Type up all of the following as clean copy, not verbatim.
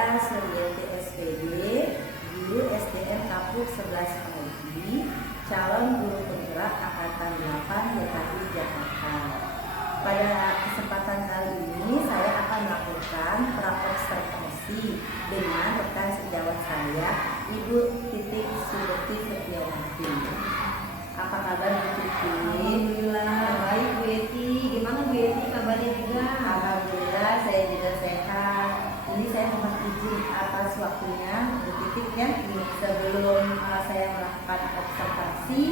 saya Suryati SPD, Guru SDM Kapuk 11 Pagi, calon guru penggerak Angkatan 8 DKI Jakarta. Pada kesempatan kali ini saya akan melakukan praobservasi dengan rekan sejawat saya, Ibu Titik Suryati Setiawati. Apa kabar Bu Titik? Alhamdulillah baik Bu Yeti. Gimana Bu Yeti kabarnya juga? Alhamdulillah saya juga sehat. Ini saya mohon izin atas waktunya Bu Titik ya. Sebelum saya melakukan observasi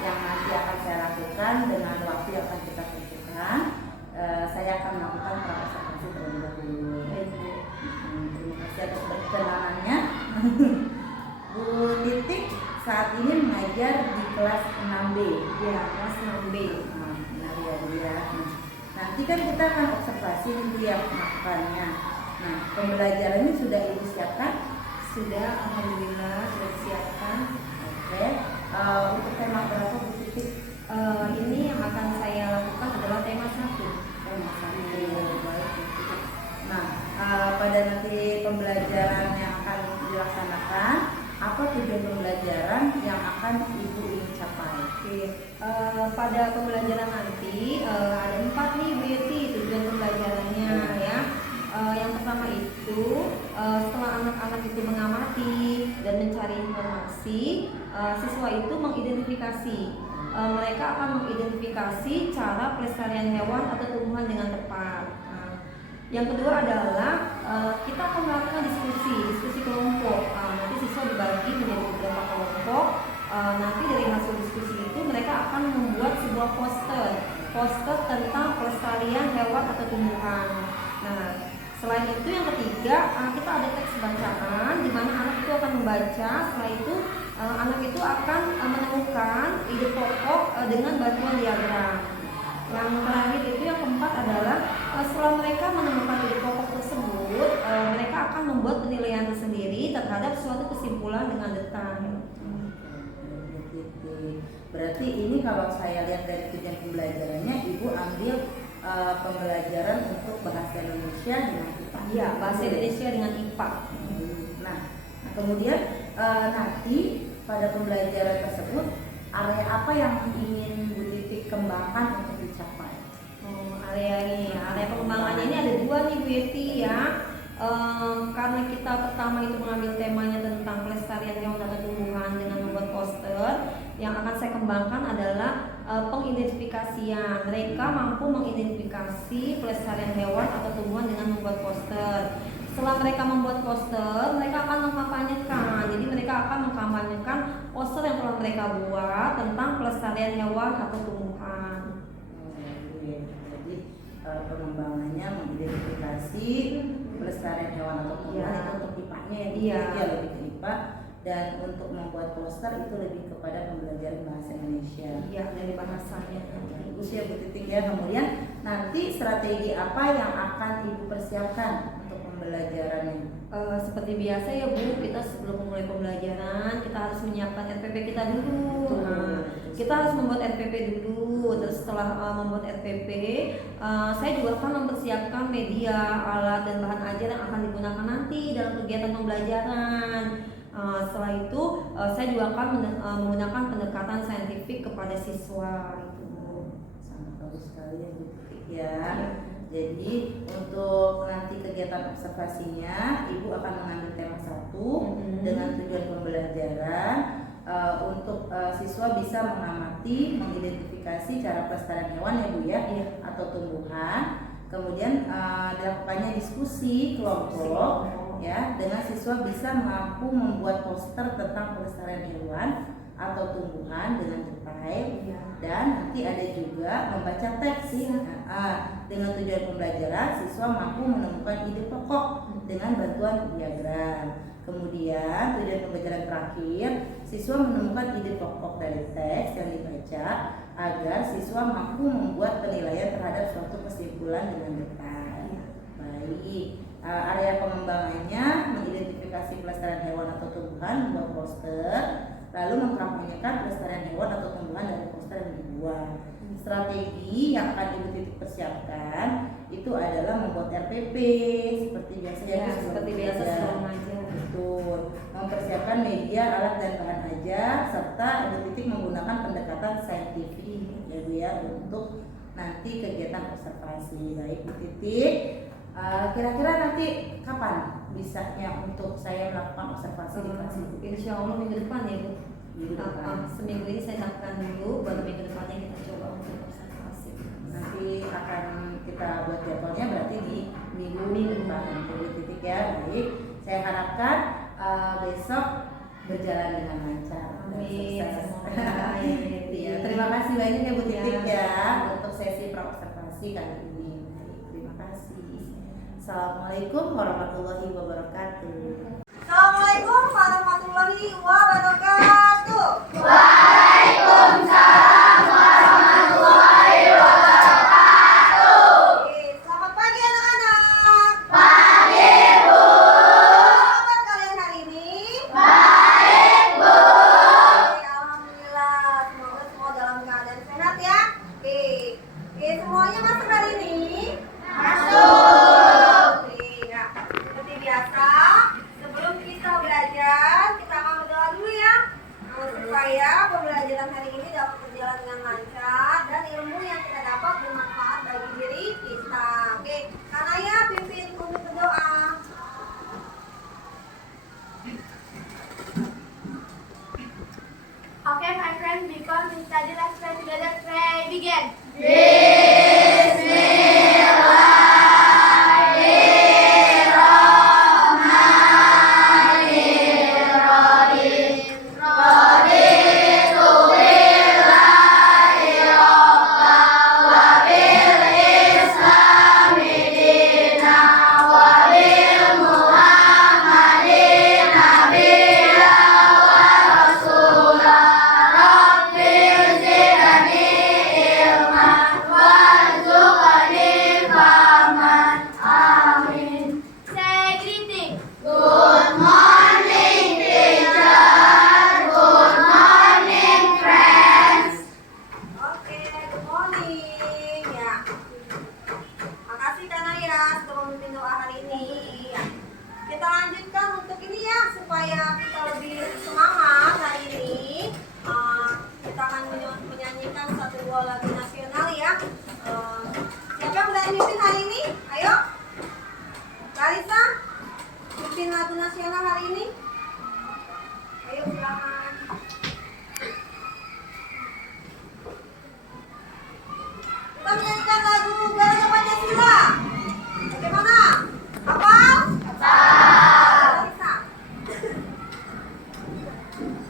yang nanti akan saya lakukan dengan waktu yang akan kita tentukan, saya akan melakukan praobservasi terlebih dahulu. Terima kasih atas berkenannya. Bu Titik saat ini mengajar di kelas 6B. Ya, kelas 6B. Benar ya Bu ya. Nanti kan kita akan observasi dulu ya melakukannya. Nah, pembelajarannya sudah Ibu siapkan? Sudah, alhamdulillah sudah disiapkan. Oke. Untuk tema berapa Bu Titik? Ini yang akan saya lakukan adalah tema 1. Tema 1. Baik Bu Titik. Nah, pada nanti pembelajaran yang akan dilaksanakan, apa tujuan pembelajaran yang akan Ibu ingin capai? Oke. Pada pembelajaran nanti ada 4 nih Bu Yeti tujuan pembelajarannya ya. Yang pertama itu setelah anak-anak itu mengamati dan mencari informasi, siswa itu mengidentifikasi. Mereka akan mengidentifikasi cara pelestarian hewan atau tumbuhan dengan tepat. Yang kedua adalah kita akan melakukan diskusi kelompok. Nanti siswa dibagi menjadi beberapa kelompok. Nanti dari hasil diskusi itu mereka akan membuat sebuah poster tentang pelestarian hewan atau tumbuhan. Nah, selain itu yang ketiga kita ada teks bacaan di mana anak itu akan membaca. Setelah itu anak itu akan menemukan ide pokok dengan bantuan diagram. Yang terakhir itu yang keempat adalah setelah mereka menemukan ide pokok tersebut, mereka akan membuat penilaian tersendiri terhadap suatu kesimpulan dengan detail. Berarti ini kalau saya lihat dari tujuan pembelajarannya, Ibu ambil pembelajaran untuk bahasa Indonesia dengan IPA. Iya, bahasa Indonesia dengan IPA. Nah, kemudian nanti pada pembelajaran tersebut area apa yang ingin Bu Titik kembangkan untuk dicapai? Area pengembangannya ini ada 2 nih Bu Yeti ya. Karena kita pertama itu mengambil temanya tentang pelestarian hewan atau tumbuhan dengan membuat poster, yang akan saya kembangkan adalah pengidentifikasian. Mereka mampu mengidentifikasi pelestarian hewan atau tumbuhan dengan membuat poster. Setelah mereka membuat poster, mereka akan mengkampanyekan. Jadi mereka akan mengkampanyekan poster yang telah mereka buat tentang pelestarian hewan atau tumbuhan. Jadi pengembangannya mengidentifikasi pelestarian hewan atau tumbuhan itu untuk IPA-nya ya, lebih ke IPA, dan untuk membuat poster itu lebih kepada pembelajaran bahasa Indonesia. Iya, dari bahasanya. Bagus ya Bu Titik ya. Kemudian nanti strategi apa yang akan Ibu persiapkan untuk pembelajarannya? Seperti biasa ya Bu, kita sebelum memulai pembelajaran kita harus menyiapkan RPP kita dulu. Kita harus membuat RPP dulu. Terus setelah membuat RPP, saya juga akan mempersiapkan media, alat dan bahan ajar yang akan digunakan nanti dalam kegiatan pembelajaran. Setelah itu saya juga akan menggunakan pendekatan saintifik kepada siswa itu. Sangat bagus sekali ya Bu Titik ya. Jadi untuk nanti kegiatan observasinya, Ibu akan mengambil tema 1 dengan tujuan pembelajaran untuk siswa bisa mengamati, mengidentifikasi cara pelestarian hewan ya Bu ya, atau tumbuhan. Kemudian dilakukannya diskusi kelompok ya, dengan siswa bisa mampu membuat poster tentang pelestarian hewan atau tumbuhan dengan detail, dan nanti ada juga membaca teks. Dengan tujuan pembelajaran siswa mampu menemukan ide pokok dengan bantuan diagram. Kemudian tujuan pembelajaran terakhir, siswa menemukan ide pokok dari teks yang dibaca agar siswa mampu membuat penilaian terhadap suatu kesimpulan dengan detail. Baik. Area pengembangannya mengidentifikasi pelestarian hewan atau tumbuhan, membuat poster, lalu mengkampanyekan pelestarian hewan atau tumbuhan dari poster yang dibuat. Strategi yang akan Ibu Titik persiapkan itu adalah membuat RPP seperti biasa seperti biasa sebelum mempersiapkan media, alat dan bahan ajar, serta Ibu Titik menggunakan pendekatan saintifik ya Bu ya untuk nanti kegiatan observasi. Baik Bu Titik, kira-kira nanti kapan bisanya untuk saya melakukan observasi di kelas Ibu? Insya Allah minggu depan ya Bu. Minggu depan. Seminggu ini saya lakukan dulu, baru minggu depannya kita coba untuk observasi. Nanti akan kita buat jadwalnya berarti di minggu depan Bu Titik ya. Baik, saya harapkan besok berjalan dengan lancar. Amin. Ya, terima kasih banyak ya Bu Titik ya untuk sesi praobservasi kali ini. Baik, terima kasih. Assalamualaikum warahmatullahi wabarakatuh. Assalamualaikum warahmatullahi wabarakatuh. Waalaikumsalam warahmatullahi wabarakatuh. Oke, selamat pagi anak-anak. Pagi, Bu. Apa kabar kalian hari ini? Baik, Bu. Oke, alhamdulillah. Semoga semua dalam keadaan sehat ya. Oke, semuanya masuk hari ini? Masuk. Oke, nah, seperti biasa, sebelum kita belajar, kita akan berdoa dulu ya. Supaya pembelajaran hari ini dapat berjalan dengan lancar dan ilmu yang kita dapat bermanfaat bagi diri kita. Oke, Kanaya pimpin untuk berdoa. Okay, my friends, before we study, let's pray together. Pray, begin. Say greeting. Good morning, teacher. Good morning, friends. Oke, good morning. Ya. Makasih Kanaya sudah memimpin doa hari ini. Ya. Kita lanjutkan untuk ini ya supaya kita lebih semangat hari ini. Kita akan menyanyikan satu dua lagu nasional ya. Siapa yang berani mimpin hari ini? Ayo. Larissa, mimpin lagu nasional hari ini. Ayo silakan. Kita menyanyikan lagu Garuda Pancasila. Bagaimana? Hafal? Larissa.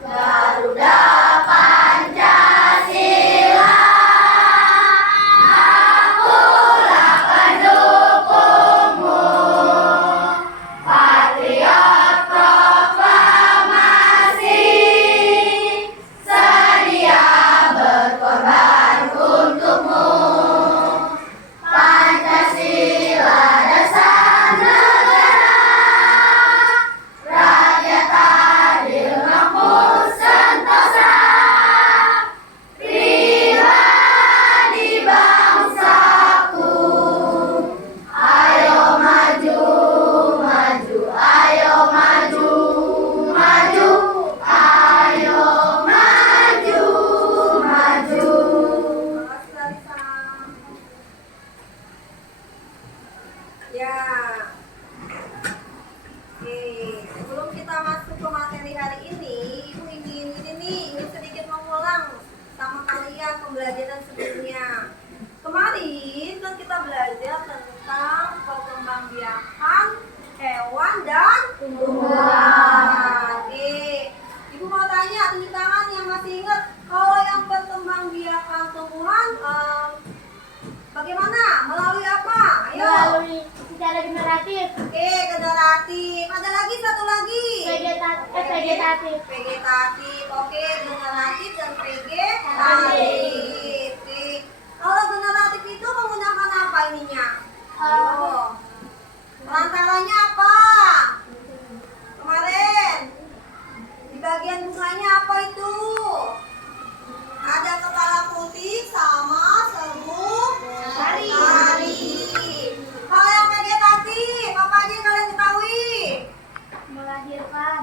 Garuda Pancasila, akulah pendukungmu. Patriot proklamasi, sedia berkorban untukmu. Pancasila dasar negara, rakyat adil makmur sentosa, pribadi bangsaku. Ayo maju, maju, ayo maju, maju, ayo maju, maju. Makasih Larissa. Ya. Oke, sebelum kita masuk ke materi hari ini, Ibu ingin sedikit mengulang sama kalian pembelajaran sebelumnya. Kemarin kan kita belajar tentang perkembangbiakan hewan dan tumbuhan. Oke, Ibu mau tanya, tunjuk tangan yang masih ingat kalau yang perkembangbiakan tumbuhan bagaimana? Melalui apa? Ayo. Melalui secara generatif, Oke, generatif. Ada lagi satu lagi. vegetatif. Vegetatif. Oke, generatif dan vegetatif. Oke. Kalau generatif itu menggunakan apa ininya? Ayo. Perantaranya apa? Kemarin di bagian bunganya apa itu? Ada kepala putih sama serbuk Sari. Kalau yang vegetatif, apa aja yang kalian ketahui? Melahirkan.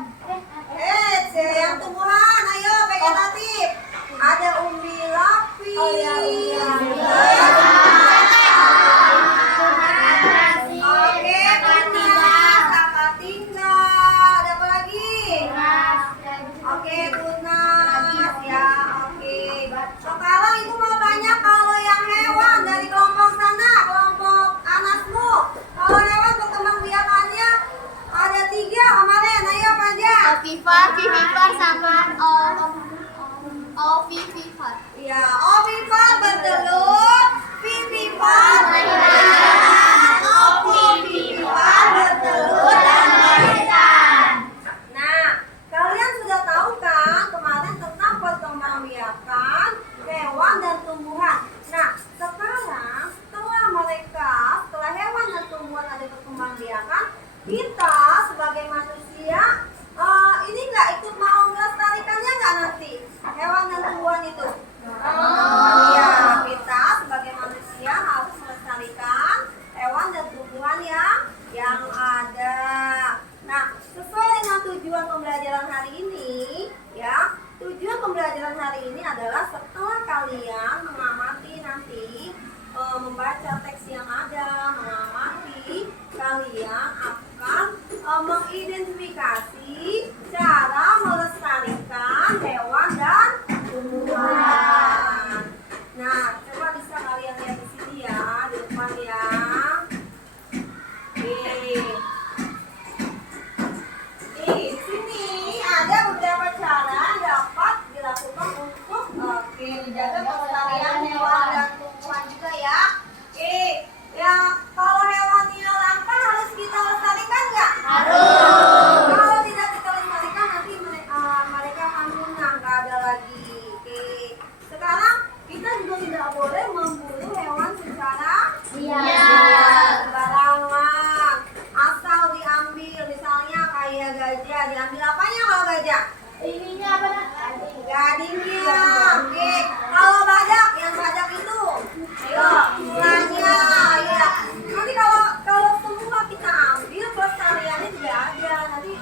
Vivifar sama Ovivivar. Ya, ovipar bertelur, vivipar melahirkan, ovivivar bertelur dan melahirkan. Nah, kalian sudah tahu kan kemarin tentang perkembangbiakan hewan dan tumbuhan. Nah, sekarang setelah hewan dan tumbuhan ada perkembangbiakan, kita sebagai manusia ini nggak ikut mau melestarikannya nggak nanti hewan dan tumbuhan itu? Iya, kita sebagai manusia harus melestarikan hewan dan tumbuhan yang ada. Nah, sesuai dengan tujuan pembelajaran hari ini, ya, tujuan pembelajaran hari ini adalah setelah kalian mengamati nanti membaca teks yang ada, mengamati, kalian akan mengidentifikasi cara melestarikan hewan dan tumbuhan. Nah, coba bisa kalian lihat di sini ya, di depan ya. Di sini ada beberapa cara yang dapat dilakukan untuk menjaga kelestarian hewan dan tumbuhan juga ya. Ya, kalau hewannya langka harus kita lestarikan nggak? Harus. Kalau tidak kita lestarikan nanti mereka akan punah, nggak ada lagi. Sekarang kita juga tidak boleh memburu hewan secara sembarangan. Asal diambil, misalnya kayak gajah, diambil apanya kalau gajah? Ininya apa nak? Gadingnya. Kalau badak, yang badak itu, ayo tulangnya. Ya. Nanti kalau semua kita ambil, pelestariannya tidak ada. Nanti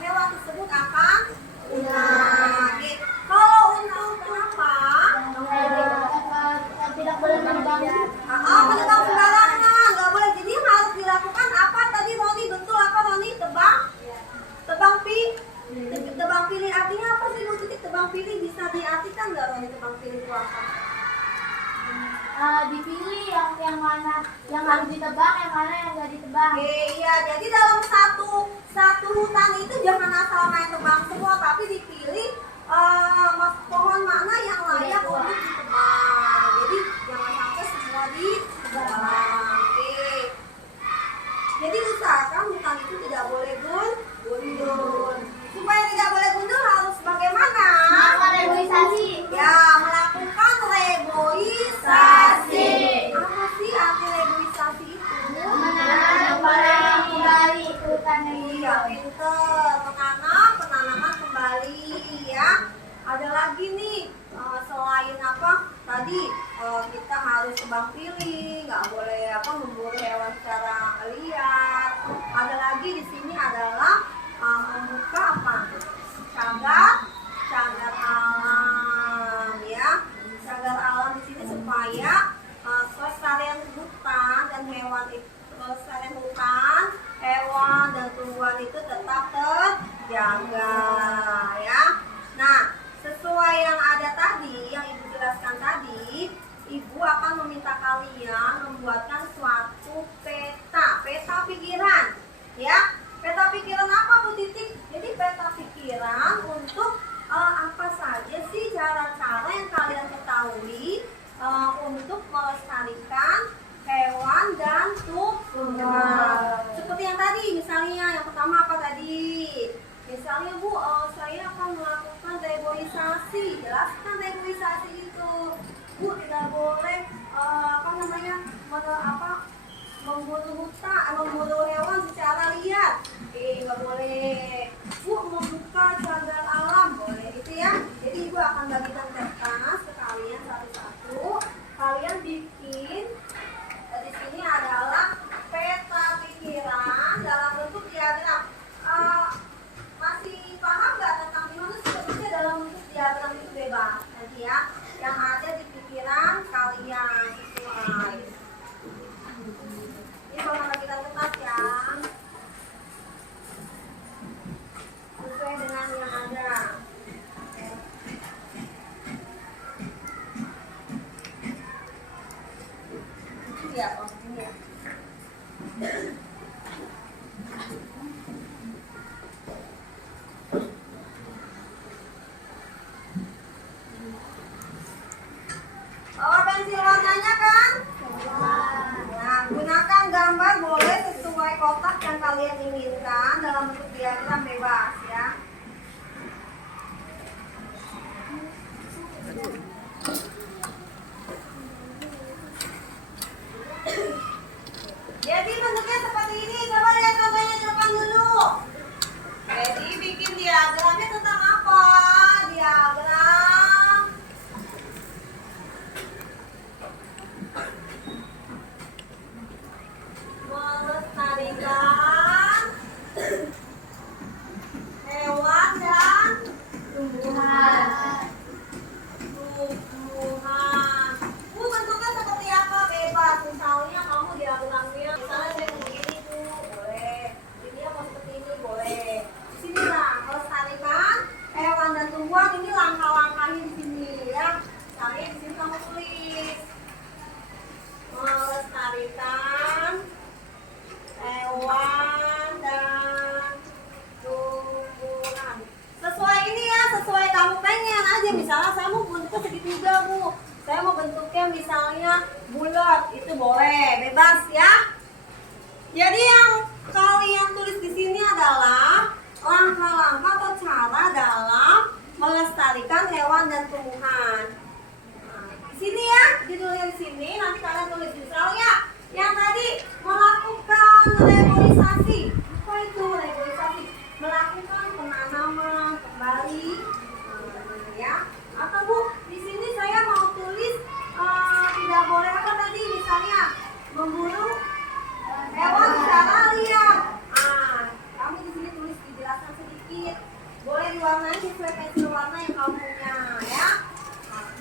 hewan tersebut akan punah. Kalau untuk kenapa? Tidak boleh menebang. Menebang sembarangan, nggak boleh. Jadi yang harus dilakukan apa tadi Roni? Betul apa Roni? Tebang pilih artinya apa sih Bu Titik? Tebang pilih bisa diartikan nggak Roni? Tebang pilih itu apa? Dipilih yang mana yang harus ditebang, yang mana yang nggak ditebang. Iya, jadi dalam satu hutan itu jangan asal main tebang semua, tapi dipilih pohon mana yang layak untuk ditebang. Jadi jangan sampai semua ditebang. Jadi usahakan hutan itu tidak boleh gundul. Supaya tidak boleh gundul harus bagaimana? Reboisasi. Ya, melakukan reboisasi. Apa sih arti reboisasi itu? Menanam kembali ke hutannya. Iya, pinter. Menanam, penanaman kembali ya. Ada lagi nih, selain apa? Tadi kita harus tebang pilih, nggak boleh memburu hewan secara liar. Ada lagi di sini adalah membuka apa? Cagar alam ya. Cagar alam di sini supaya kelestarian hutan dan hewan itu, kelestarian hutan, hewan dan tumbuhan itu tetap terjaga ya. Nah, sesuai yang ada tadi, yang Ibu jelaskan tadi, Ibu akan meminta kalian membuatkan suatu peta pikiran ya. Peta pikiran apa Bu Titik? Jadi peta pikiran untuk apa saja sih cara-cara yang kalian ketahui untuk melestarikan hewan dan tumbuhan. Seperti yang tadi, misalnya yang pertama apa tadi? Misalnya Bu, saya akan melakukan reboisasi. Jelaskan reboisasi itu. Bu, tidak boleh memburu hewan secara liar. Nggak boleh. Bu, membuka cagar alam, boleh itu ya. Jadi Ibu akan bagikan kertas ke kalian satu-satu. Kalian bikin di sini adalah peta pikiran dalam bentuk diagram. Masih paham nggak tentang gimana sih bentuknya dalam bentuk diagram itu bebas nanti ya. Yang ada di pikiran kalian sesuai. Ini bakal bagikan kertas ya. kalian inginkan dalam bentuk diagram bebas ya. Jadi bentuknya seperti ini. Coba lihat contohnya di depan dulu. Jadi bikin diagramnya tentang apa? Diagram melestarikan hewan dan tumbuhan. Bentuknya seperti apa? Bebas. Misalnya kamu diagramnya, misalnya saya mau begini tuh, boleh. Ini mau seperti ini, boleh. Di sini lah, melestarikan hewan dan tumbuhan. Ini langkah-langkahnya di sini ya. Misalnya di sini kamu tulis melestarikan hewan dan tumbuhan. Sesuai ini ya, sesuai kamu pengen aja. Misalnya saya mau bentuknya segitiga Bu, saya mau bentuknya misalnya bulat, itu boleh, bebas ya. Jadi yang kalian tulis di sini adalah langkah-langkah atau cara dalam melestarikan hewan dan tumbuhan. Nah, di sini ya, judulnya di sini. Nanti kalian tulis misalnya yang tadi melakukan reboisasi. Apa itu reboisasi? Melakukan penanaman kembali, ya. Atau Bu, di sini saya mau tulis tidak boleh apa tadi? Misalnya memburu hewan secara liar. Kamu di sini tulis dijelaskan sedikit. Boleh diwarnai sesuai pensil warna yang kamu punya, ya.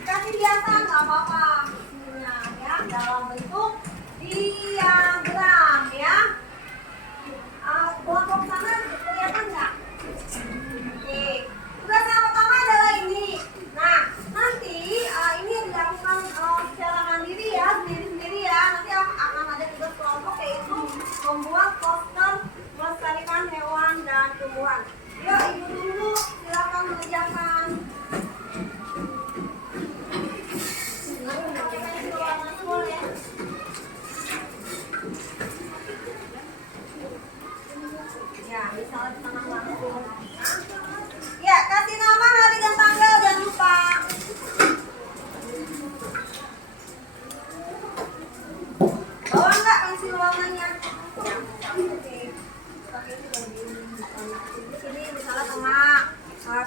Dikasih hiasan nggak apa-apa isinya, ya. Dalam bentuk diagram, ya. Kelompok sana kelihatan nggak? Oke. Tugas yang pertama adalah ini. Nah, nanti ini dilakukan secara mandiri ya, sendiri-sendiri ya. Nanti akan ada tugas kelompok yaitu membuat poster melestarikan hewan dan tumbuhan. Yuk, ibu dulu silakan mengerjakan. Ya, misalnya di sana langsung. Ya, kasih nama, hari dan tanggal, jangan lupa. Bawa nggak pensil warnanya? Ya, oke. Di sini misalnya tengah.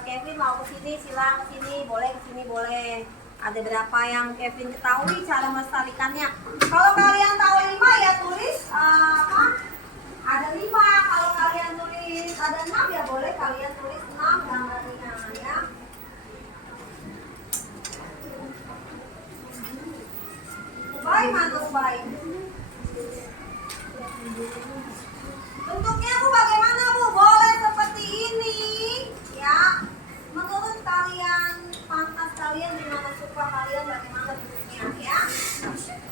Kevin mau ke sini, silang ke sini, boleh ke sini, boleh. Ada berapa yang Kevin ketahui cara melestarikannya? Kalau kalian tahu 5 ya tulis ada 5. Kalau kalian tulis ada 6 ya boleh kalian tulis 6 gambarnya ya. Ubay mana Ubay? Bentuknya Bu bagaimana Bu? Boleh seperti ini ya. Menurut kalian, pantas kalian, gimana suka kalian, bagaimana bentuknya ya.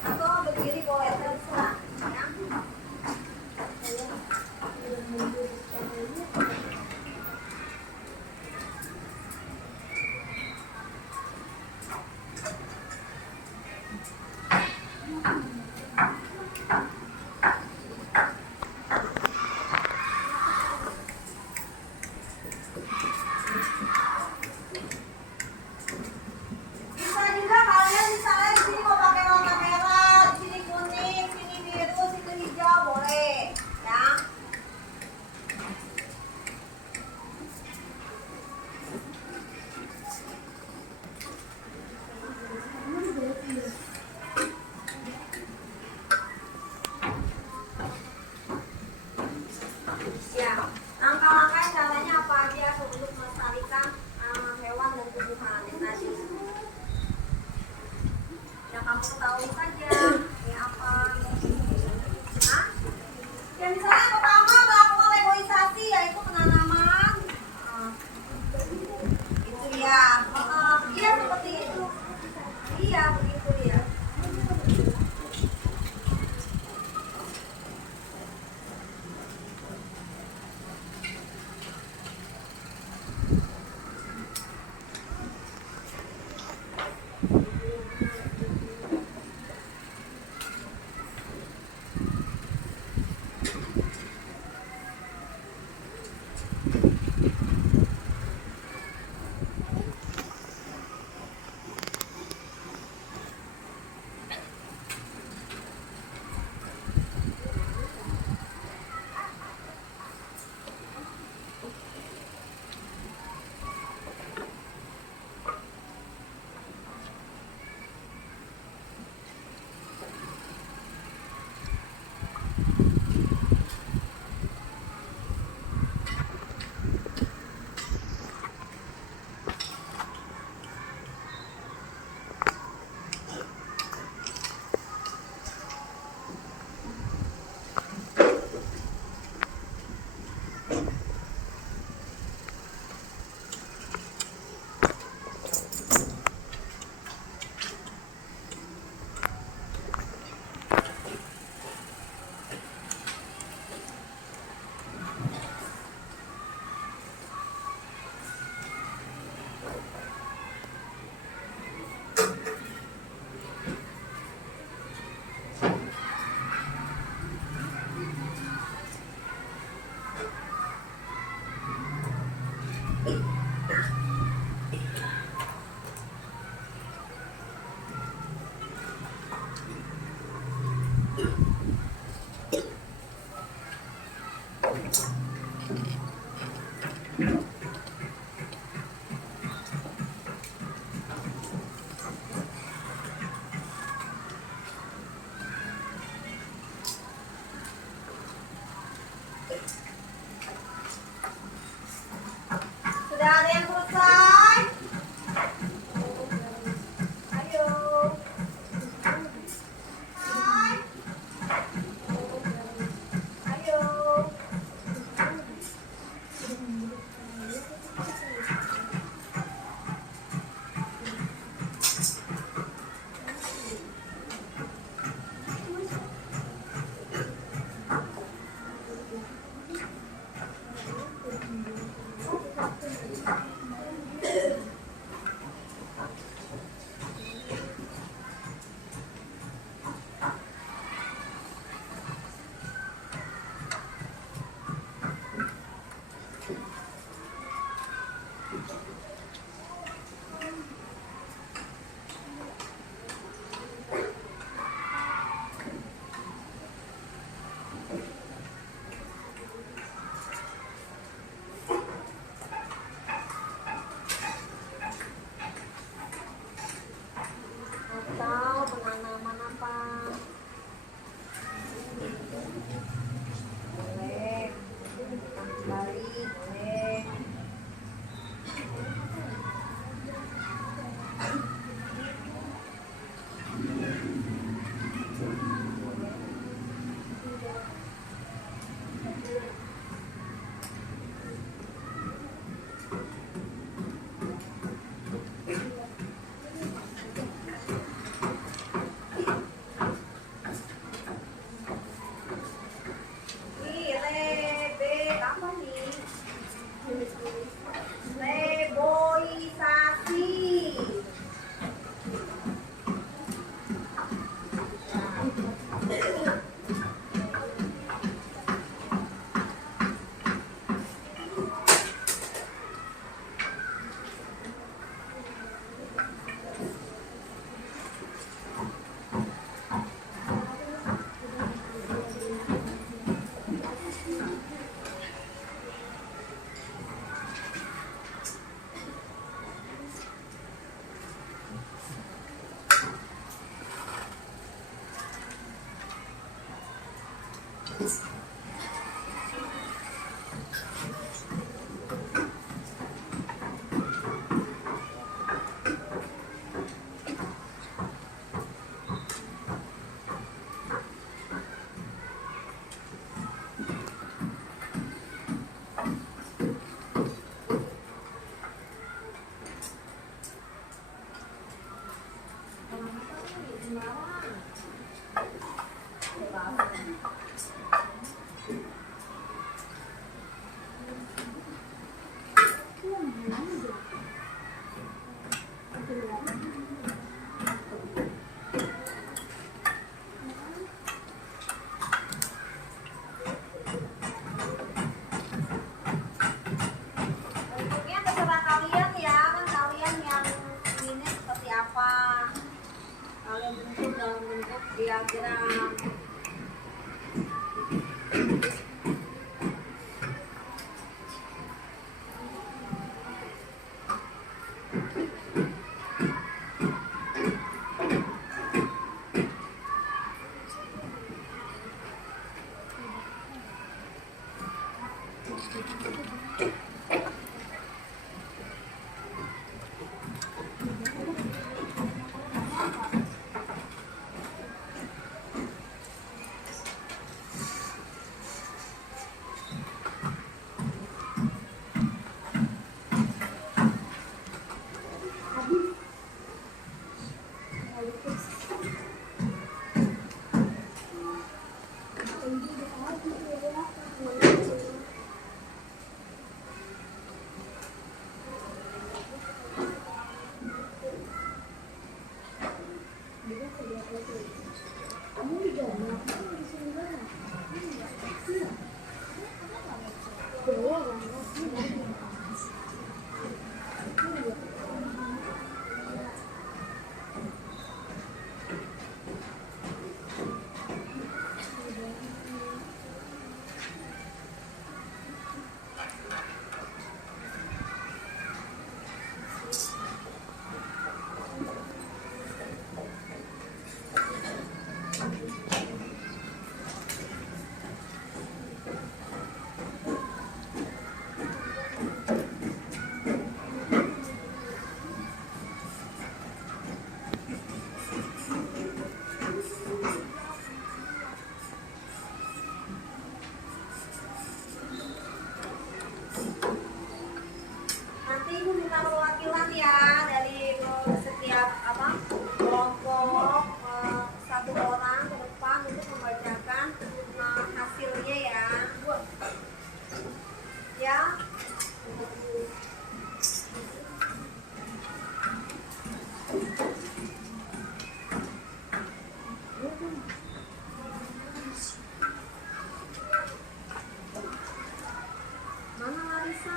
Atau berdiri boleh, terserah ya. Bisa juga kalian misalnya di sini mau pakai warna merah, di sini kuning, sini biru, situ hijau boleh, ya. Ya, langkah-langkah caranya apa aja untuk melestarikan hewan dan tumbuhan yang tadi. Yang kamu ketahui saja, ya apa? Hah? Ya misalnya pertama melakukan reboisasi yaitu penanaman. Itu ya, iya seperti itu. Iya begitu ya. ya, gerak. Nanti Ibu minta perwakilan ya dari setiap kelompok satu orang ke depan untuk membacakan hasilnya ya. Ya. Mana Larissa?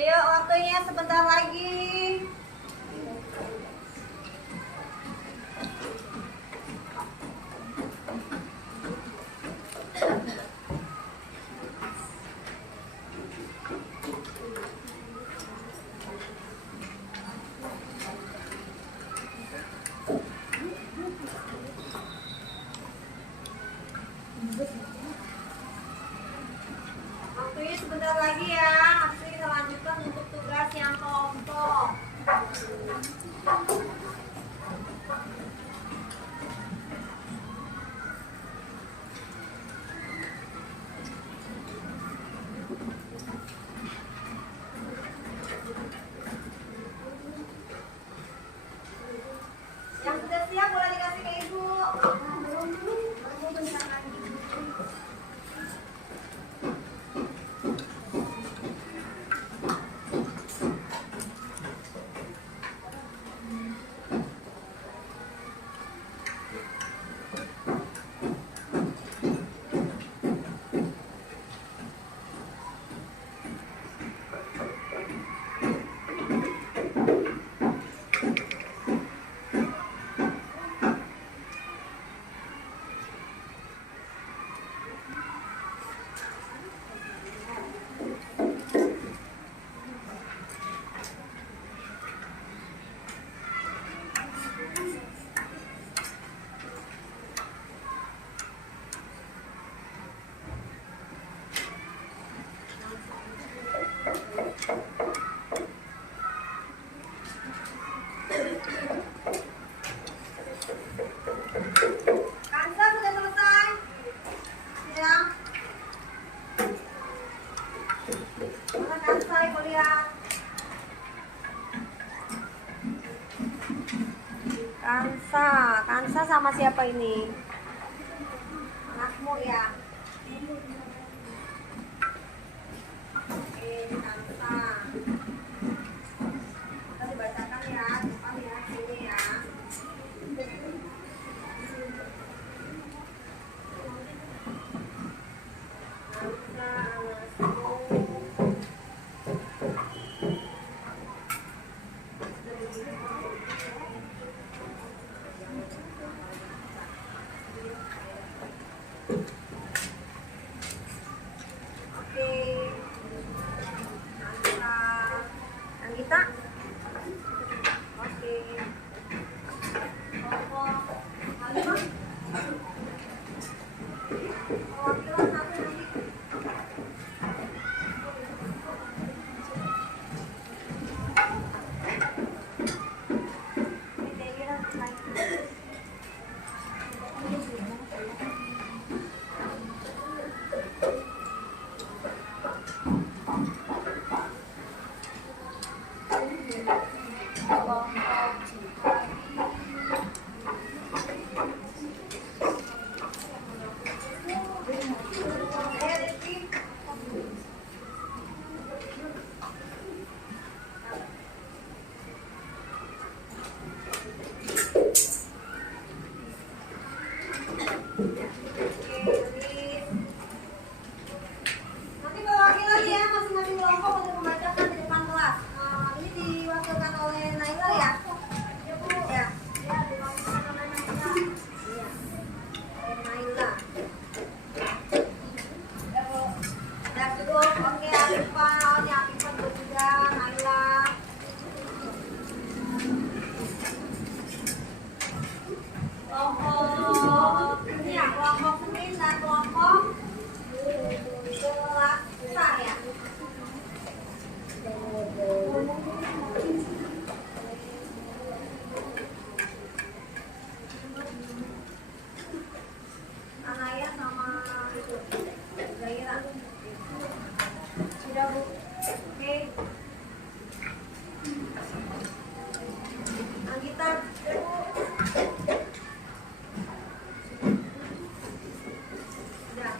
Ayo waktunya sebentar lagi. Waktunya sebentar lagi ya. Habis ini kita lanjutkan untuk tugas yang kelompok. Kansa sama siapa ini? Anakmu ya. Oke, Kansa. Kita dibacakan ya, depan ya, sini ya. Kansa, anakmu. Oke. Kansa. Anggita. Oke. Kelompok Halimah. Perwakilan satu nanti. Ini Deira lagi. Nanti perwakilan ya, masing-masing kelompok untuk membacakan di depan kelas. Ini diwakilkan oleh Naila ya. Ya Bu. Ya. Ya, diwakilkan oleh Naila. Iya. Oleh Naila. Ya Bu. Ya cukup. Oke, Arifah. Ya, Arifah juga. Naila. Kelompok ini ya, kelompok Senin dan kelompok Selasa ya. Anaya sama itu Zaira. Sudah Bu. Oke. Anggita. Sudah.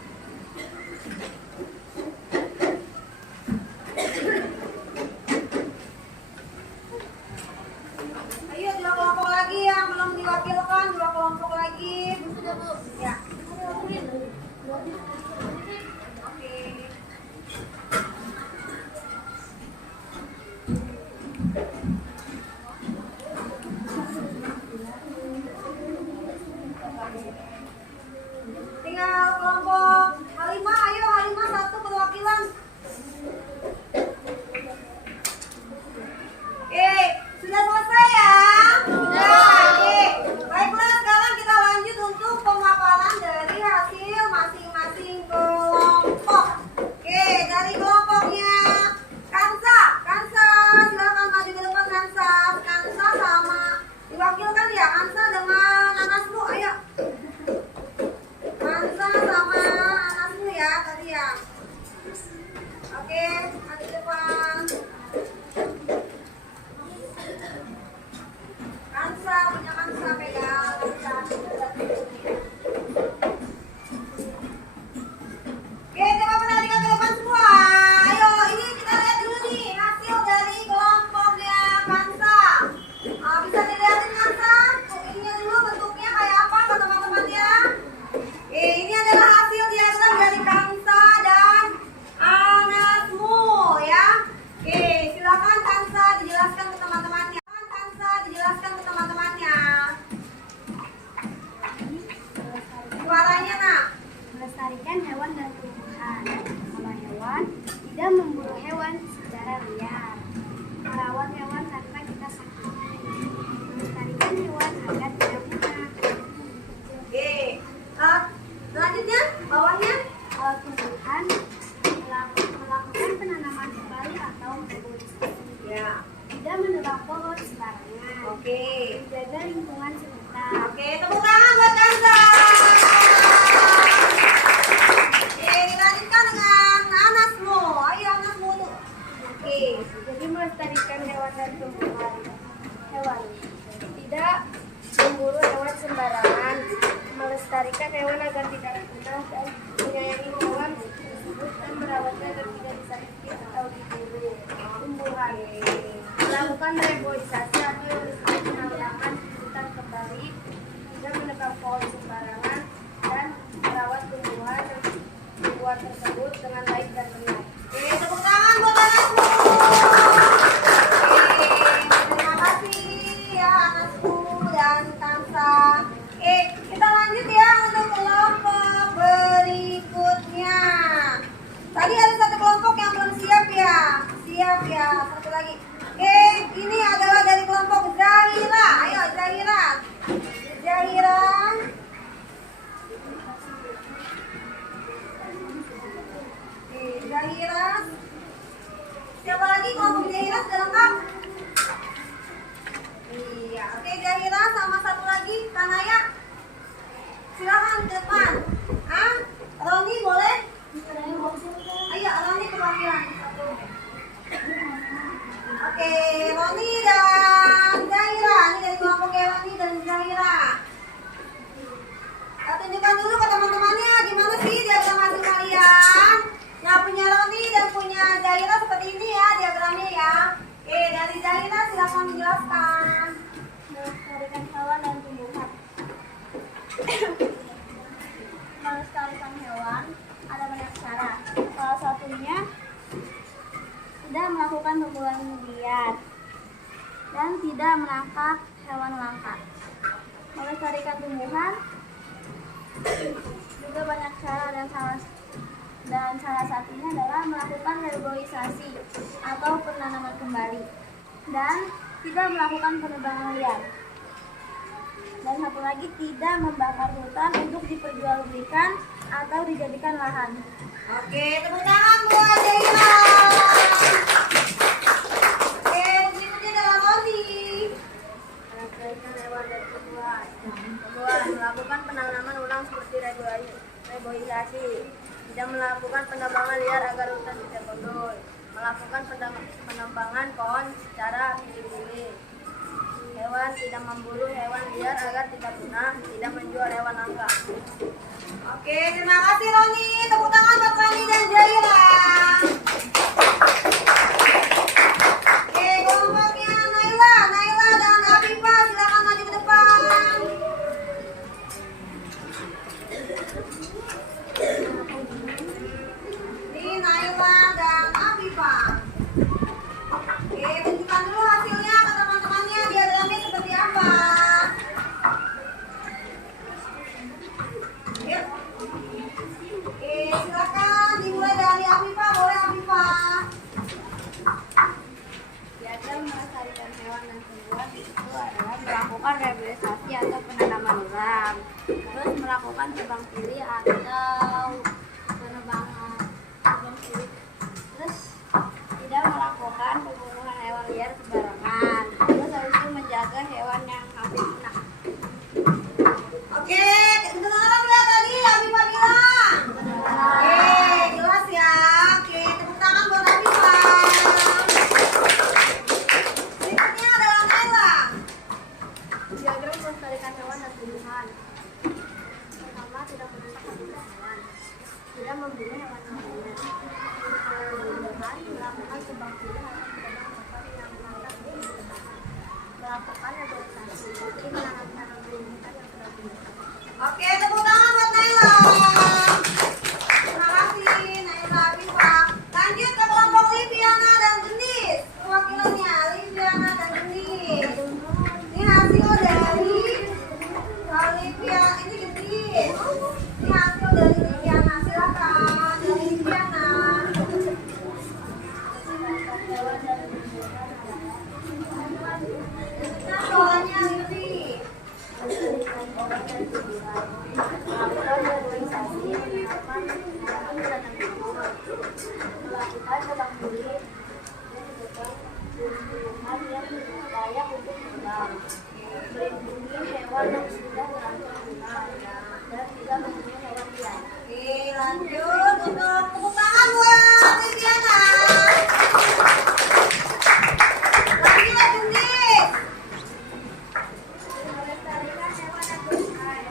Ayo 2 kelompok lagi yang belum diwakilkan, 2 kelompok lagi. Sudah Bu. Ya. Oke. Tinggal kelompok Halimah, ayo Halimah 1 perwakilan. Sudah selesai ya? Sudah. Oke. Baiklah, sekarang kita lanjut untuk pemaparan dari hasil masing-masing kelompok. Oke, dari kelompoknya Kansa. Kansa, silakan maju ke depan Kansa. Kansa sama diwakilkan ya, Kansa dengan Anasmu, ayo. Kansa sama Anasmu ya tadi ya. Oke, maju ke depan. Kansa, punya Kansa pegang. Oke, coba perhatikan ke depan semua. Ayo, ini kita lihat dulu nih hasil dari kelompoknya Kansa. Bisa dilihatin Kansa? Ininya dulu bentuknya kayak apa ke teman-temannya? Ini adalah hasil diagram dari Kansa dan Anasmu ya. Oke, silakan Kansa dijelaskan ke teman-temannya. Suaranya nak. Melestarikan hewan dan tumbuhan. Kalau hewan, tidak memburu hewan secara liar. Merawat hewan tanpa kita sakiti. Melestarikan hewan agar tidak punah. Oke. Selanjutnya, bawahnya. Tumbuhan melakukan penanaman kembali atau reboisasi. Ya. Tidak menebang pohon sembarangan. Oke. Menjaga lingkungan sekitar. Oke, tepuk tangan buat Kansa. Oke, dilanjutkan dengan Anasmu. Ayo Anasmu. Oke. Jadi melestarikan hewan dan tumbuhan. Hewan tidak melestarikan hewan agar tidak punah dan menyayangi hewan tersebut dan merawatnya agar tidak disakiti atau diburu. Tumbuhan melakukan reboisasi atau yang disebut penanaman hutan kembali, tidak menebang pohon sembarangan dan merawat tumbuhan tersebut dengan baik dan benar. Oke, tepuk tangan buat anakku. Terima kasih ya anakku dan Kansa. Kita lanjut ya untuk kelompok berikutnya. Tadi ada satu kelompok yang belum siap ya. Siap ya, satu lagi. Ini adalah dari kelompok Zahira. Ayo Zahira. Zahira. Zahira. Siapa lagi kelompok Zahira sudah lengkap? Iya, oke Zahira sama satu lagi Kanaya. Silakan ke depan. Roni boleh? Ayo Roni kepanggil. Oke, Roni dan Zahira. Ini dari kelompok Roni dan Zahira. Kita tunjukkan dulu ke teman-temannya gimana sih diagram hasil kalian. Yang punya Roni dan punya Zahira seperti ini ya diagramnya ya. Dari Zahira silakan menjelaskan. Melestarikan hewan dan tumbuhan. Melestarikan hewan ada banyak cara. Salah satunya tidak melakukan pemburuan liar dan tidak menangkap hewan langka. Melestarikan tumbuhan juga banyak cara dan salah satunya adalah melakukan reboisasi atau penanaman kembali dan tidak melakukan penebangan liar. Dan satu lagi tidak membakar hutan untuk diperjualbelikan atau dijadikan lahan. Oke, tepuk tangan buat Zahira. Berikutnya adalah Roni. Melestarikan hewan dan tumbuhan. Tumbuhan melakukan penanaman ulang seperti reboisasi. Tidak melakukan penebangan liar agar hutan tidak gundul. Melakukan penebangan pohon secara pilih-pilih. Hewan tidak memburu hewan liar agar tidak punah. Tidak menjual hewan langka. Oke, terima kasih Roni. Tepuk tangan buat Roni dan Zahira. Kelompoknya Naila dan Afifah silakan maju ke depan. Ini Naila dan Afifah. Tunjukkan dulu hasilnya ke teman-temannya diagramnya seperti apa. Yuk. Silakan dimulai dari Afifah, boleh Afifah. Diagram melestarikan hewan dan tumbuhan itu adalah melakukan reboisasi atau penanaman ulang, terus melakukan tebang pilih atau penebangan tebang pilih, terus tidak melakukan pembunuhan hewan liar sembarangan, terus habis itu menjaga hewan yang hampir punah. Oke, kedengaran nggak tadi Afifah bilang? Jelas ya. Oke, tepuk tangan buat Afifah. Berikutnya adalah Naila. Diagram melestarikan hewan dan tumbuhan. Pertama, tidak merusak habitat hewan, tidak membunuh hewan lainnya. Tumbuhan melakukan tebang pilih atau penebang tempat yang menangkap di tempat. Melakukan reboisasi, seperti menanam tumbuhan yang sudah tumbuh. Oke, tepuk tangan buat Naila. Terima kasih Naila Afifah. Lanjut ke kelompok Liviana dan Gendis. Perwakilannya Liviana dan Gendis. Ini hasil dari Livia, ini Gendis. Ini hasil dari Liviana. Silakan dari Liviana. Nah, soalnya Livi. Melakukan tebang pilih dan tumbuhan yang layak untuk dikembang, melindungi hewan yang sudah terancam punah dan tidak membunuh hewan liar. Oke, lanjut untuk tepuk tangan buat Liviana. Lagi Gendis. Melestarikan hewan dan tumbuhan.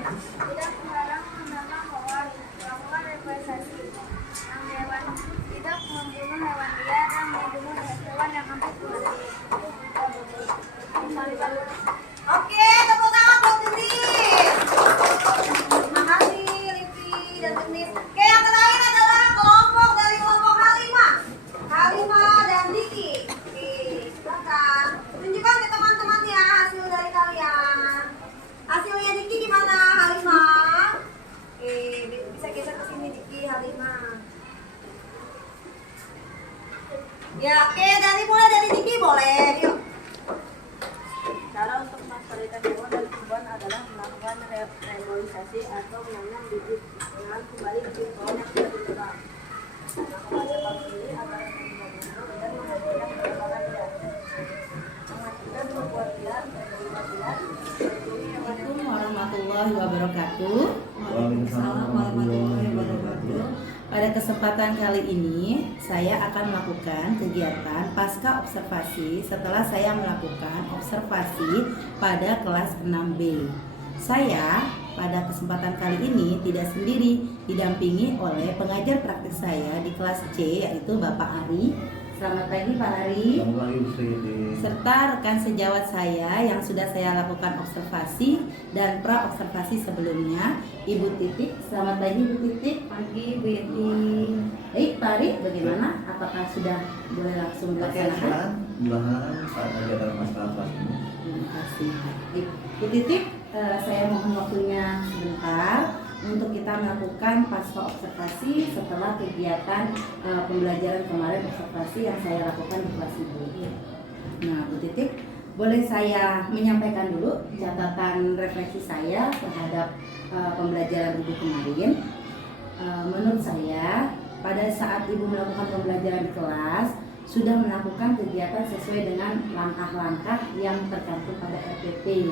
observasi atau menanam bibit dengan kembali ke pohon yang sudah ditanam. Nah, pada pagi ini akan benar-benar dan menghasilkan perkembangan liar. Menghasilkan membuat liar dan membuat liar. Assalamualaikum warahmatullahi wabarakatuh. Waalaikumsalam warahmatullahi wabarakatuh. Pada kesempatan kali ini, saya akan melakukan kegiatan pasca observasi setelah saya melakukan observasi pada kelas 6B. Saya pada kesempatan kali ini tidak sendiri, didampingi oleh pengajar praktik saya di kelas C, yaitu Bapak Ari. Selamat pagi Pak Ari. Selamat pagi Bu Siti. Serta rekan sejawat saya yang sudah saya lakukan observasi dan pra-observasi sebelumnya, Ibu Titik. Selamat pagi Ibu Titik. Pagi Bu Yeti. Baik Pak Ari, bagaimana? Apakah sudah boleh langsung dilaksanakan? Mudah-mudahan saat kegiatan pasca ini. Terima kasih. Bu Titik, saya mohon waktunya sebentar untuk kita melakukan pasca observasi setelah kegiatan pembelajaran kemarin observasi yang saya lakukan di kelas Ibu. Nah, Bu Titik, boleh saya menyampaikan dulu catatan refleksi saya terhadap pembelajaran Ibu kemarin. Menurut saya, pada saat Ibu melakukan pembelajaran di kelas, sudah melakukan kegiatan sesuai dengan langkah-langkah yang tercantum pada RPP,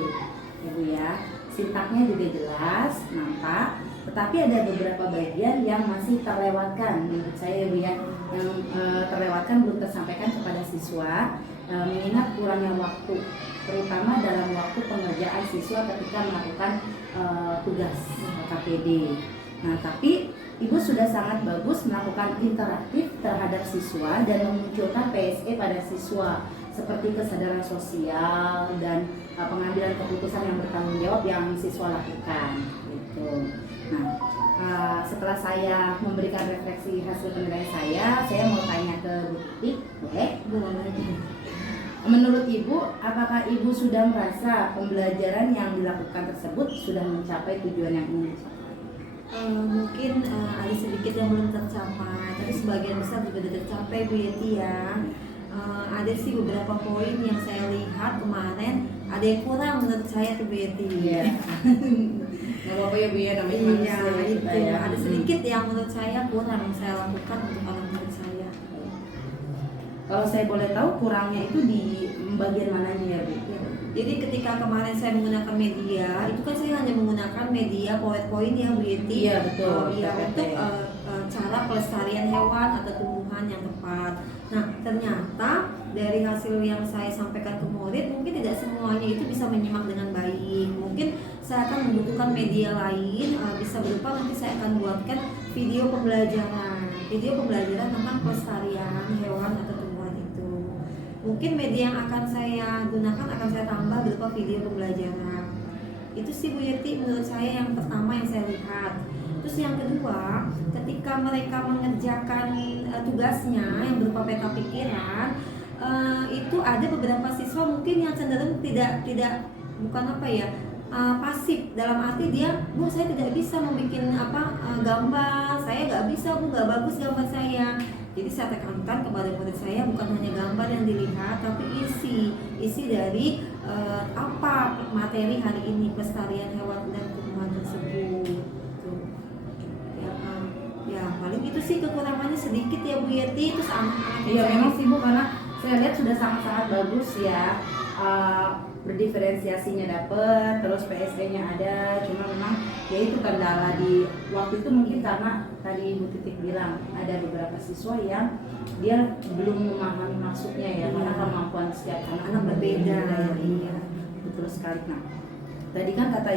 ya Bu ya. Sintaknya juga jelas, nampak, tetapi ada beberapa bagian yang masih terlewatkan menurut saya Bu ya, yang terlewatkan belum tersampaikan kepada siswa, mengingat kurangnya waktu, terutama dalam waktu pengerjaan siswa ketika melakukan tugas KPD. Nah, tapi Ibu sudah sangat bagus melakukan interaktif terhadap siswa dan memunculkan PSE pada siswa, seperti kesadaran sosial dan pengambilan keputusan yang bertanggung jawab yang siswa lakukan gitu. Nah, setelah saya memberikan refleksi hasil penilaian saya mau tanya ke Bu Titik, boleh? Menurut Ibu, apakah Ibu sudah merasa pembelajaran yang dilakukan tersebut sudah mencapai tujuan yang ingin dicapai? Mungkin ada sedikit yang belum tercapai, tapi sebagian besar juga sudah tercapai Bu Yeti ya. Ada sih beberapa poin yang saya lihat kemarin ada yang kurang menurut saya tuh Bu Yeti. Iya. Nggak apa-apa ya Bu ya, namanya Iya, manusia itu kita ya. ada sedikit yang menurut saya kurang yang saya lakukan untuk anak murid saya. Kalau saya boleh tahu kurangnya itu di bagian mananya ya Bu? Ya. Jadi ketika kemarin saya menggunakan media, itu kan saya hanya menggunakan media PowerPoint ya Bu Yeti. Iya betul. Iya, PPT. untuk cara pelestarian hewan atau tumbuhan yang tepat. Nah, ternyata dari hasil yang saya sampaikan ke murid, mungkin tidak semuanya itu bisa menyimak dengan baik. Mungkin saya akan membutuhkan media lain, bisa berupa nanti saya akan buatkan video pembelajaran tentang pelestarian hewan atau tumbuhan itu. Mungkin media yang akan saya gunakan akan saya tambah berupa video pembelajaran. Itu sih Bu Yeti menurut saya yang pertama yang saya lihat. Terus yang kedua, ketika mereka mengerjakan tugasnya yang berupa peta pikiran, itu ada beberapa siswa mungkin yang cenderung tidak bukan apa ya, pasif, dalam arti dia, Bu saya tidak bisa membuat gambar, saya nggak bisa Bu, nggak bagus gambar saya. Jadi saya tekankan kepada murid saya bukan hanya gambar yang dilihat, tapi isi dari apa materi hari ini, pelestarian hewan dan tumbuhan tersebut. Ya paling itu sih kekurangannya sedikit ya Bu Yeti. Terus anak-anak Iya memang sih Bu, karena saya lihat sudah sangat-sangat bagus ya, berdiferensiasinya dapet, terus PSE-nya ada, cuma memang ya itu kendala di waktu itu mungkin karena tadi Bu Titik bilang ada beberapa siswa yang dia belum memahami maksudnya ya, karena kemampuan setiap anak berbeda. Iya betul sekali. Nah, tadi kan kata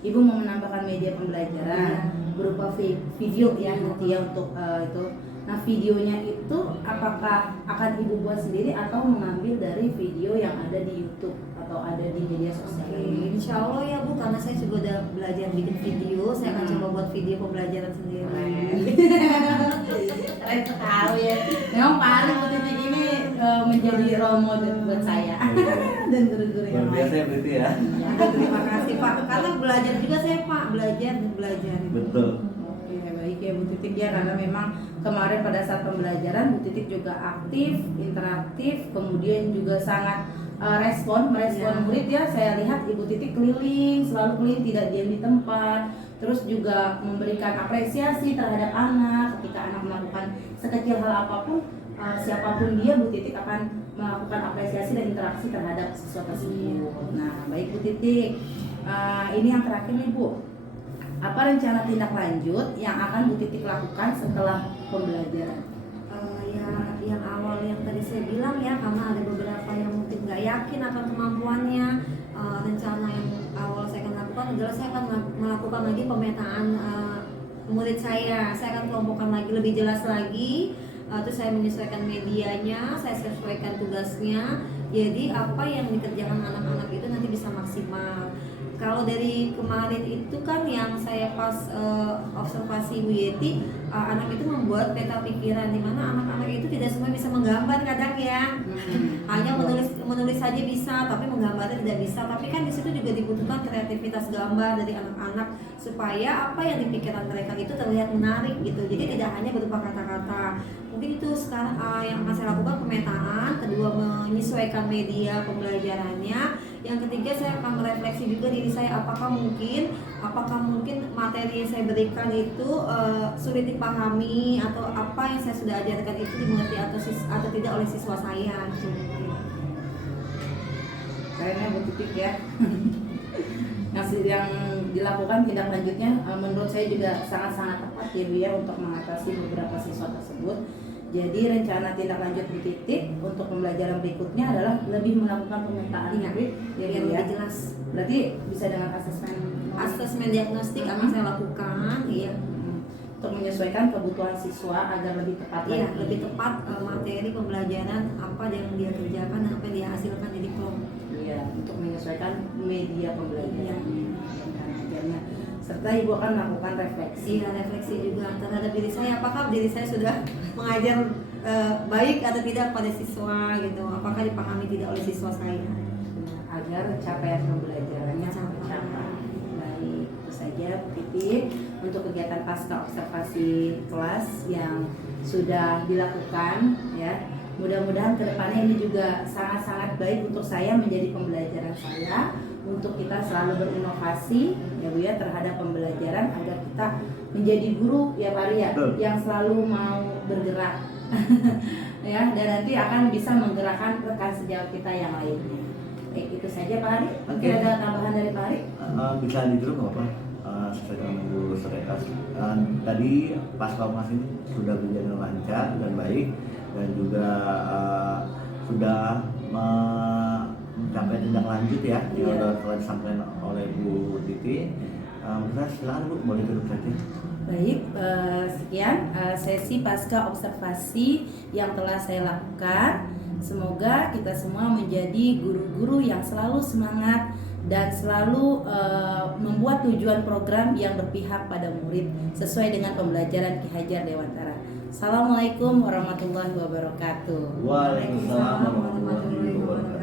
Ibu mau menambahkan media pembelajaran berupa video ya nanti ya untuk itu. Nah, videonya itu apakah akan Ibu buat sendiri atau mengambil dari video yang ada di YouTube atau ada di media sosial? Insya Allah ya Bu, karena saya juga udah belajar bikin video, saya akan coba buat video pembelajaran sendiri. Keren sekali ya. Memang paling Bu Titik ini menjadi role model buat saya dan guru-guru yang Luar biasa lain. ya Bu Siti ya. Ya, terima kasih Pak, karena belajar juga saya Pak, belajar. Betul. Oke, baik ya Bu Titik ya, karena memang kemarin pada saat pembelajaran Bu Titik juga aktif, interaktif, kemudian juga sangat merespon Ya. murid ya. Saya lihat Ibu Titi keliling, selalu keliling, tidak diam di tempat. Terus juga memberikan apresiasi terhadap anak ketika anak melakukan sekecil hal apapun, siapapun dia, Bu Titik akan melakukan apresiasi dan interaksi terhadap siswa tersebut. Nah, baik Bu Titik, ini yang terakhir nih Bu. Apa rencana tindak lanjut yang akan Bu Titik lakukan setelah pembelajaran? Ya yang awal yang tadi saya bilang ya, karena ada beberapa yang mungkin nggak yakin akan kemampuannya, rencana yang awal saya akan lakukan adalah saya akan melakukan lagi pemetaan murid saya akan kelompokkan lagi lebih jelas lagi, terus saya menyesuaikan medianya, saya sesuaikan tugasnya, jadi apa yang dikerjakan anak-anak itu nanti bisa maksimal. Kalau dari kemarin itu kan yang saya pas observasi Bu Yeti, anak itu membuat peta pikiran, di mana anak-anak itu tidak semua bisa menggambar kadang ya, hanya menulis saja bisa, tapi menggambarnya tidak bisa. Tapi kan di situ juga dibutuhkan kreativitas gambar dari anak-anak supaya apa yang di pikiran mereka itu terlihat menarik gitu. Jadi tidak hanya berupa kata-kata. Mungkin itu sekarang yang akan saya lakukan, pemetaan. Kedua, menyesuaikan media pembelajarannya. Yang ketiga, saya akan merefleksi juga diri saya, apakah mungkin materi yang saya berikan itu sulit dipahami, atau apa yang saya sudah ajarkan itu dimengerti atau tidak oleh siswa saya. Kayaknya Bu Titik ya. yang dilakukan tindak lanjutnya menurut saya juga sangat-sangat tepat ya Bu ya, untuk mengatasi beberapa siswa tersebut. Jadi rencana tindak lanjut Bu Titik untuk pembelajaran berikutnya adalah lebih melakukan pemetaan murid ya Bu ya. Lebih jelas. Berarti bisa dengan Asesmen diagnostik akan saya lakukan, iya. Untuk menyesuaikan kebutuhan siswa agar lebih tepat Iya, lagi. lebih tepat materi pembelajaran apa yang dia kerjakan dan apa yang dia hasilkan jadi kelompok. Iya, untuk menyesuaikan media pembelajaran dan ajarnya. Serta Ibu akan melakukan refleksi. Iya, refleksi juga terhadap diri saya, apakah diri saya sudah mengajar baik atau tidak pada siswa gitu, apakah dipahami tidak oleh siswa saya, Agar capaian pembelajarannya tercapai. Baik, itu saja Bu Titi untuk kegiatan pasca observasi kelas yang sudah dilakukan ya. Mudah-mudahan kedepannya ini juga sangat-sangat baik untuk saya menjadi pembelajaran saya, untuk kita selalu berinovasi ya Bu ya terhadap pembelajaran, agar kita menjadi guru ya Pak Ria yang selalu mau bergerak ya, dan nanti akan bisa menggerakkan rekan sejawat kita yang lainnya. Baik, itu saja Pak Ari. Mungkin ada tambahan dari Pak Ari? Bisa dulu nggak apa-apa, sesuai dengan Bu Serekas. Tadi pas kelas ini sudah berjalan lancar dan baik, dan juga sudah mencapai tindak lanjut ya yang telah disampaikan oleh Bu Titi. Silakan Bu, boleh duduk saja. Baik, sekian sesi pasca observasi yang telah saya lakukan. Semoga kita semua menjadi guru-guru yang selalu semangat dan selalu membuat tujuan program yang berpihak pada murid sesuai dengan pembelajaran Ki Hajar Dewantara. Assalamualaikum warahmatullahi wabarakatuh. Waalaikumsalam warahmatullahi wabarakatuh.